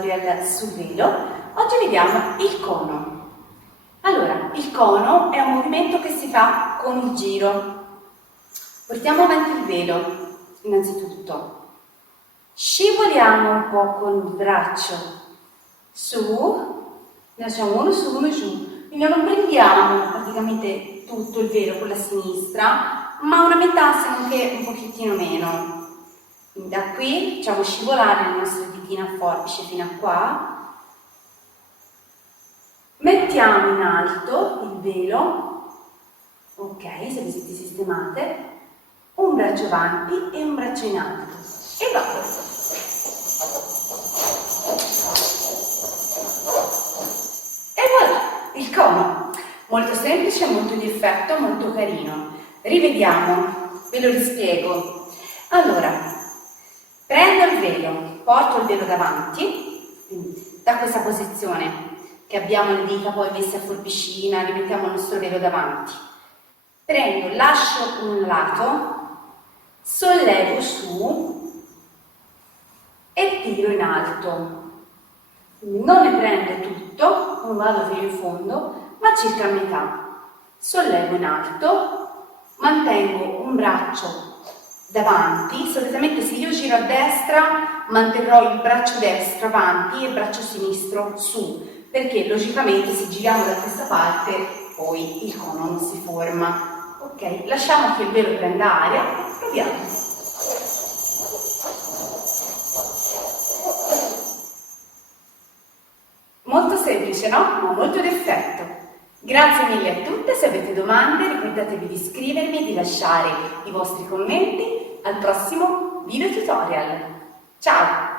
tutorial sul velo. Oggi vediamo il cono. Allora, il cono è un movimento che si fa con il giro. Portiamo avanti il velo, innanzitutto. Scivoliamo un po' con il braccio su, ne facciamo uno su, uno giù. Quindi non prendiamo praticamente tutto il velo con la sinistra, ma una metà, se non che un pochettino meno. Quindi da qui facciamo scivolare le nostre ditine a forbice fino a qua. Mettiamo in alto il velo, ok, se vi siete sistemate, un braccio avanti e un braccio in alto. E va. E voilà, il cono. Molto semplice, molto di effetto, molto carino. Rivediamo, ve lo rispiego. Allora, prendo il velo, porto il velo davanti, quindi da questa posizione che abbiamo le dita poi messe a forbicina, rimettiamo il nostro velo davanti. Prendo, lascio un lato, sollevo su e tiro in alto. Quindi non ne prendo tutto, non vado fino in fondo, ma circa a metà. Sollevo in alto, mantengo un braccio davanti. Solitamente se io giro a destra manterrò il braccio destro avanti e il braccio sinistro su, perché logicamente se giriamo da questa parte poi il cono non si forma. Ok, lasciamo che il velo prenda aria e proviamo. Molto semplice, no? Ma molto d'effetto. Grazie mille a tutte, se avete domande ricordatevi di iscrivervi e di lasciare i vostri commenti al prossimo video tutorial. Ciao!